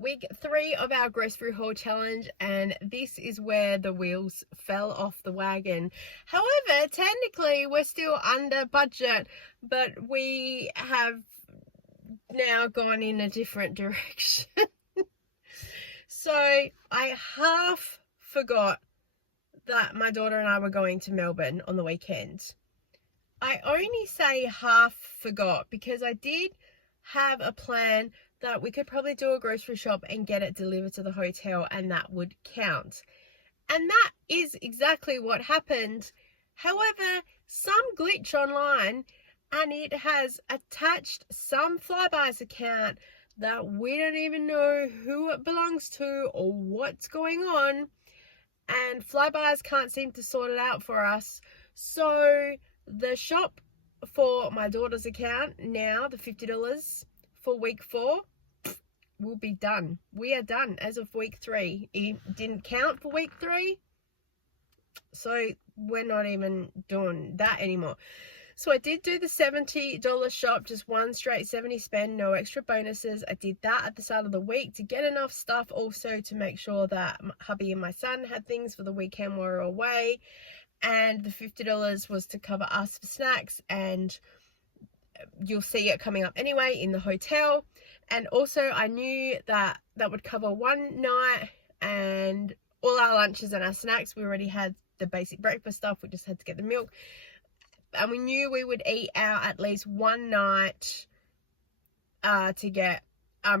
week 3 of our grocery haul challenge, and this is where the wheels fell off the wagon. However, technically we're still under budget, but we have now gone in a different direction. So I half forgot that my daughter and I were going to Melbourne on the weekend. I only say half forgot because I did have a plan that we could probably do a grocery shop and get it delivered to the hotel, and that would count. And that is exactly what happened. However, some glitch online, and it has attached some Flybuys account that we don't even know who it belongs to or what's going on, and Flybuys can't seem to sort it out for us. So the shop for my daughter's account now, the $50 for week 4, will be done. We are done as of week 3. It didn't count for week 3, so we're not even doing that anymore. So I did do the $70 shop, just one straight 70 spend, no extra bonuses. I did that at the start of the week to get enough stuff, also to make sure that hubby and my son had things for the weekend while we were away. And the $50 was to cover us for snacks, and you'll see it coming up anyway in the hotel. And also I knew that that would cover one night and all our lunches and our snacks. We already had the basic breakfast stuff, we just had to get the milk. And we knew we would eat out at least one night to get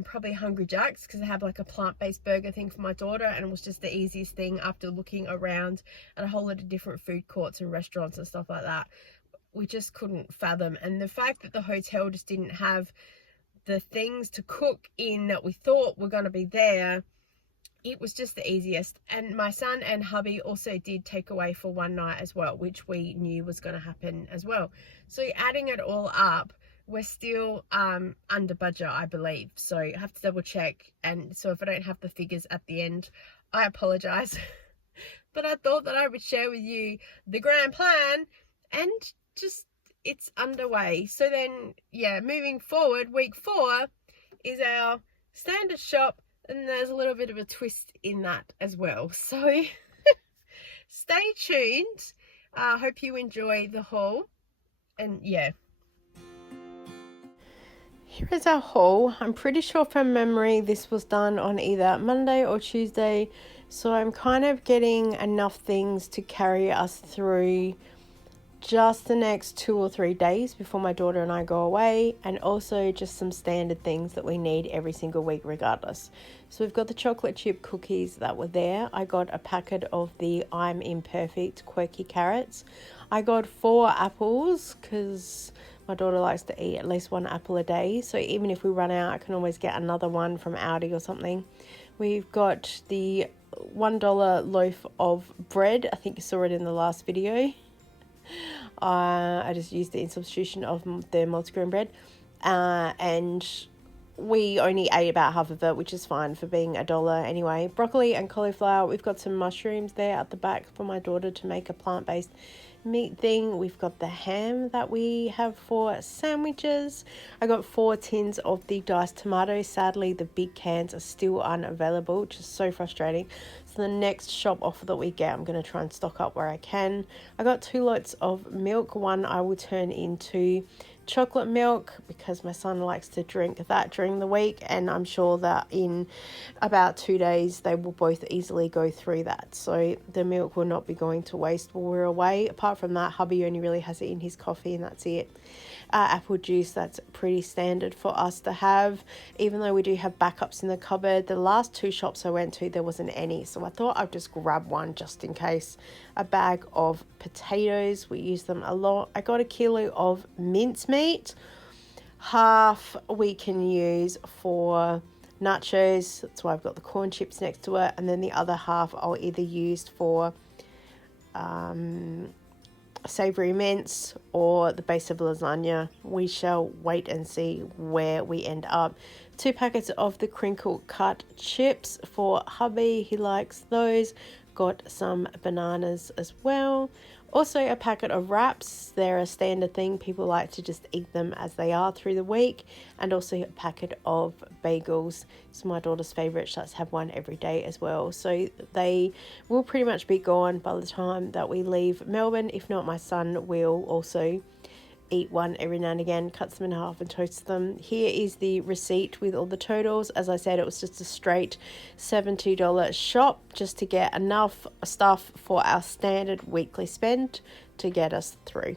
probably Hungry Jack's, because I have like a plant-based burger thing for my daughter, and it was just the easiest thing after looking around at a whole lot of different food courts and restaurants and stuff like that. We just couldn't fathom. And the fact that the hotel just didn't have the things to cook in that we thought were going to be there, it was just the easiest. And my son and hubby also did take away for one night as well, which we knew was going to happen as well. So adding it all up, we're still under budget, I believe. So I have to double check, and so if I don't have the figures at the end, I apologize. But I thought that I would share with you the grand plan, and just it's underway. So then, yeah, moving forward, week 4 is our standard shop, and there's a little bit of a twist in that as well. So stay tuned. Hope you enjoy the haul. And yeah, here is our haul. I'm pretty sure from memory this was done on either Monday or Tuesday, so I'm kind of getting enough things to carry us through just the next 2 or 3 days before my daughter and I go away, and also just some standard things that we need every single week regardless. So we've got the chocolate chip cookies that were there. I got a packet of the I'm Imperfect quirky carrots. I got 4 apples because my daughter likes to eat at least 1 apple a day, so even if we run out I can always get another one from Aldi or something. We've got the $1 loaf of bread. I think you saw it in the last video. I just used it in substitution of the multigrain bread, and we only ate about half of it, which is fine for being $1 anyway. Broccoli and cauliflower. We've got some mushrooms there at the back for my daughter to make a plant-based meat thing. We've got the ham that we have for sandwiches. I got 4 tins of the diced tomatoes. Sadly, the big cans are still unavailable, which is so frustrating. So the next shop offer that we get, I'm going to try and stock up where I can. I got 2 lots of milk. One I will turn into chocolate milk because my son likes to drink that during the week, and I'm sure that in about 2 days they will both easily go through that, so the milk will not be going to waste while we're away. Apart from that, hubby only really has it in his coffee, and that's it. Apple juice, that's pretty standard for us to have, even though we do have backups in the cupboard. The last 2 shops I went to, there wasn't any, so I thought I'd just grab one just in case. A bag of potatoes, we use them a lot. I got a kilo of mincemeat. Half we can use for nachos, that's why I've got the corn chips next to it, and then the other half I'll either use for savoury mince or the base of lasagna. We shall wait and see where we end up. 2 packets of the crinkle cut chips for hubby, he likes those. Got some bananas as well. Also a packet of wraps. They're a standard thing. People like to just eat them as they are through the week. And also a packet of bagels. It's my daughter's favourite. She likes to have one every day as well. So they will pretty much be gone by the time that we leave Melbourne. If not, my son will also eat one every now and again, cuts them in half and toasts them. Here is the receipt with all the totals. As I said, it was just a straight $70 shop just to get enough stuff for our standard weekly spend to get us through.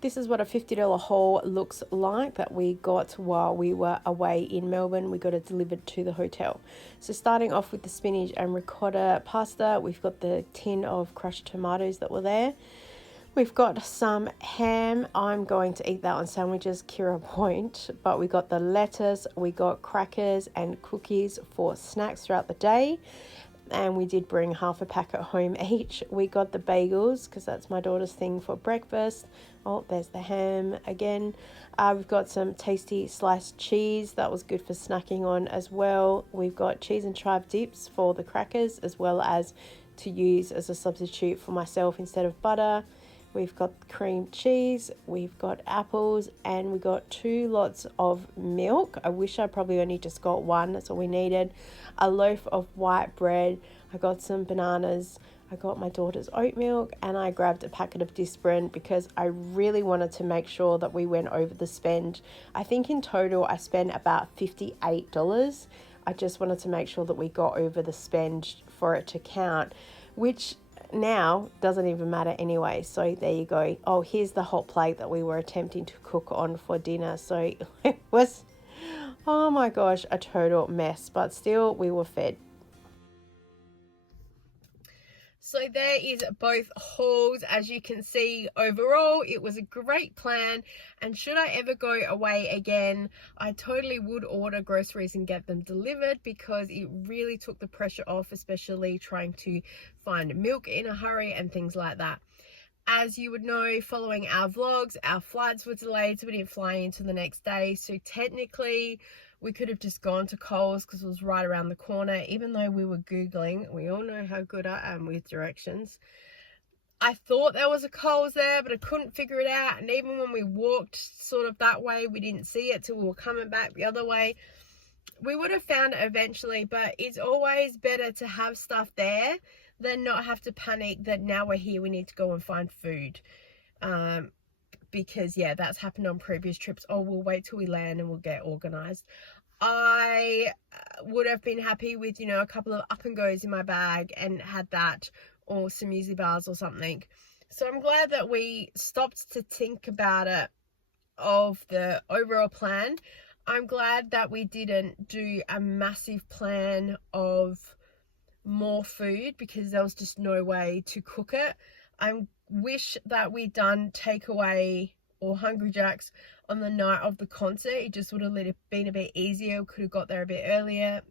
This is what a $50 haul looks like that we got while we were away in Melbourne. We got it delivered to the hotel. So starting off with the spinach and ricotta pasta, we've got the tin of crushed tomatoes that were there. We've got some ham. I'm going to eat that on sandwiches, Kira won't. But we got the lettuce, we got crackers and cookies for snacks throughout the day. And we did bring half a packet home each. We got the bagels because that's my daughter's thing for breakfast. Oh, there's the ham again. We've got some tasty sliced cheese that was good for snacking on as well. We've got cheese and chive dips for the crackers, as well as to use as a substitute for myself instead of butter. We've got cream cheese, we've got apples, and we got 2 lots of milk. I wish I probably only just got one, that's all we needed. A loaf of white bread, I got some bananas, I got my daughter's oat milk, and I grabbed a packet of Disprin because I really wanted to make sure that we went over the spend. I think in total I spent about $58. I just wanted to make sure that we got over the spend for it to count, which now doesn't even matter anyway. So there you go. Oh, here's the hot plate that we were attempting to cook on for dinner. So it was, oh my gosh, a total mess, but still we were fed. So there is both hauls. As you can see, overall it was a great plan, and should I ever go away again, I totally would order groceries and get them delivered because it really took the pressure off, especially trying to find milk in a hurry and things like that. As you would know, following our vlogs, our flights were delayed, so we didn't fly into the next day. So technically we could have just gone to Coles because it was right around the corner, even though we were Googling. We all know how good I am with directions. I thought there was a Coles there, but I couldn't figure it out. And even when we walked sort of that way, we didn't see it till we were coming back the other way. We would have found it eventually, but it's always better to have stuff there than not have to panic that now we're here, we need to go and find food. Because yeah, that's happened on previous trips. Oh, we'll wait till we land and we'll get organized. I would have been happy with, you know, a couple of up and goes in my bag and had that, or some muesli bars or something. So I'm glad that we stopped to think about it, of the overall plan. I'm glad that we didn't do a massive plan of more food because there was just no way to cook it. I wish that we'd done takeaway or Hungry Jacks on the night of the concert. It just would have been a bit easier. We could have got there a bit earlier.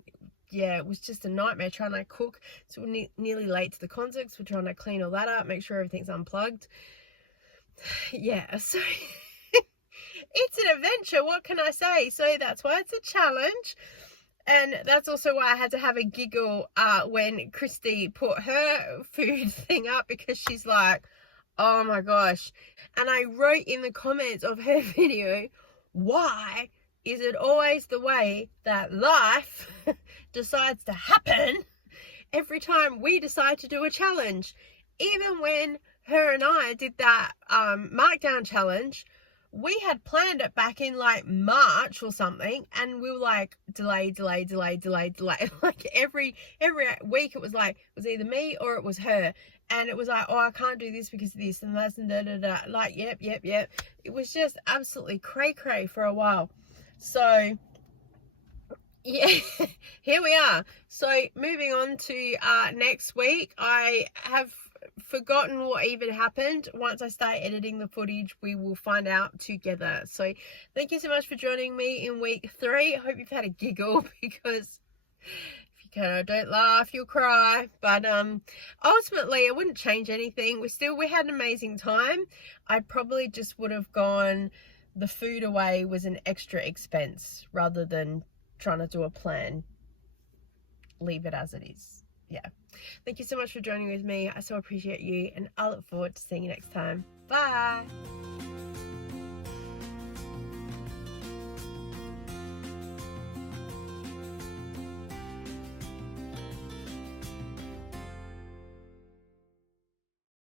Yeah, it was just a nightmare trying to cook. So we're nearly late to the concert, so we're trying to clean all that up, make sure everything's unplugged. Yeah, so it's an adventure, what can I say? So that's why it's a challenge. And that's also why I had to have a giggle when Christy put her food thing up, because she's like, oh my gosh. And I wrote in the comments of her video, why is it always the way that life decides to happen every time we decide to do a challenge? Even when her and I did that markdown challenge, we had planned it back in like March or something, and we were like delay. Like every week it was like, it was either me or it was her, and it was like, oh, I can't do this because of this and that's and da. Like yep. It was just absolutely cray for a while. So yeah, here we are. So moving on to next week, I have forgotten what even happened. Once I start editing the footage, we will find out together. So thank you so much for joining me in week 3. I hope you've had a giggle, because if you kind of don't laugh, you'll cry. But ultimately, I wouldn't change anything. We had an amazing time. I probably just would have gone, the food away was an extra expense rather than trying to do a plan. leave it as it is. Yeah. Thank you so much for joining with me. I so appreciate you, and I look forward to seeing you next time. Bye.